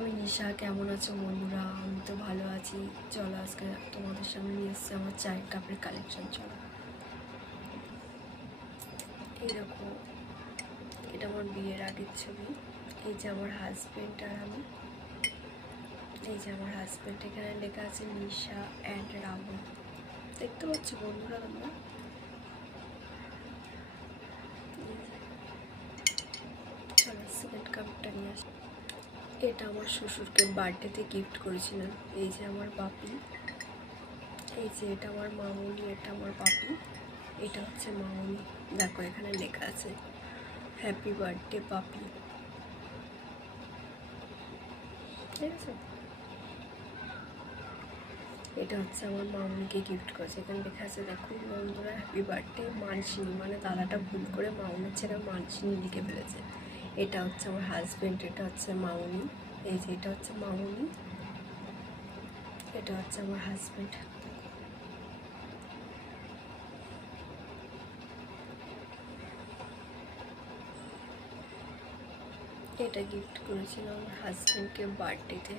আমি নিশা। কেমন আছো বন্ধুরা? আমি তো ভালো আছি। চলো আজকে তোমাদের সামনে নিয়ে এসেছি আমার চায়ের কাপের কালেকশন। চলো, এই দেখো, এটা আমার বিয়ের আগের ছবি। এই যে আমার হাজব্যান্ড আর আমি। এই যে আমার হাজব্যান্ড, এখানে লেখা আছে নিশা অ্যান্ড রাহুল। দেখতে পাচ্ছ বন্ধুরা তোমরা? চলো সেকেন্ড কাপটা নিয়ে আসি। এটা আমার শ্বশুরকে বার্থডেতে গিফট করেছিলাম। এই যে আমার বাপি, এই যে এটা আমার মামুনি, এটা আমার বাপি, এটা হচ্ছে মামুনি। দেখো এখানে লেখা আছে হ্যাপি বার্থডে পাপি, ঠিক আছে? এটা হচ্ছে আমার মামুনিকে গিফট করেছে। এখানে লেখা আছে দেখো বন্ধুরা, হ্যাপি বার্থডে মানসিনী, মানে দাদাটা ভুল করে মামুনির ছেড়ে মানসিনী লিখে ফেলেছে। এটা হচ্ছে আমার হাজব্যান্ড, এটা হচ্ছে মামুনি। এই যে এটা হচ্ছে মামুনি, এটা হচ্ছে আমার হাজব্যান্ড। এটা গিফট করেছিল আমার হাজব্যান্ডকে বার্থডেতে।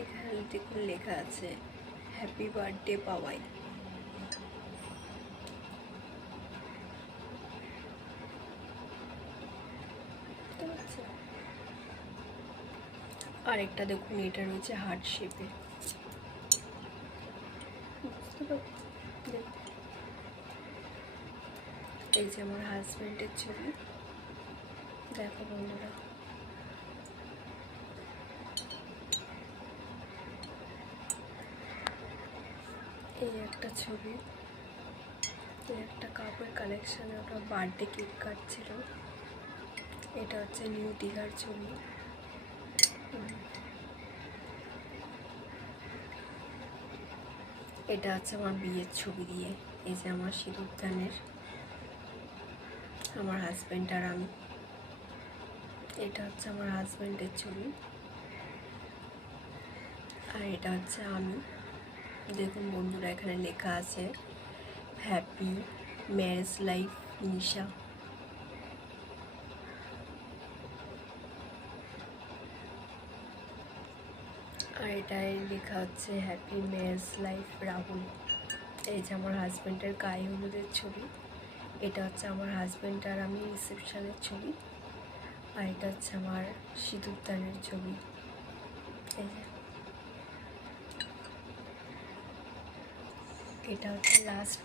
এখানে দেখুন লেখা আছে হ্যাপি বার্থডে পাওয়াই। আরেকটা দেখুন, এটা রয়েছে হার্ট শেপে। এই যে আমার হাজব্যান্ডের ছবি, দেখো বন্ধুরা। এই একটা ছবি, এই একটা কাপের কালেকশানে ওটা বার্থডে কেক কাটছিল। এটা হচ্ছে নিউ দীঘার ছবি। এটা হচ্ছে আমার বিয়ের ছবি দিয়ে। এই যে আমার সিঁদুরদানের, আমার হাজব্যান্ড আর আমি। এটা হচ্ছে আমার হাজব্যান্ডের ছবি, আর এটা হচ্ছে আমি। দেখুন বন্ধুরা, এখানে লেখা আছে হ্যাপি ম্যারেজ লাইফ নিশা। আর এটাই লেখা হচ্ছে হ্যাপি ম্যারেজ লাইফ রাহুল। এই যে আমার হাজব্যান্ডের গায়ে হলুদের ছবি। এটা হচ্ছে আমার হাজব্যান্ড আর আমি রিসেপশনের ছবি। আর এটা হচ্ছে আমার সিঁদুরদানের ছবি। এই যে এটা হচ্ছে লাস্ট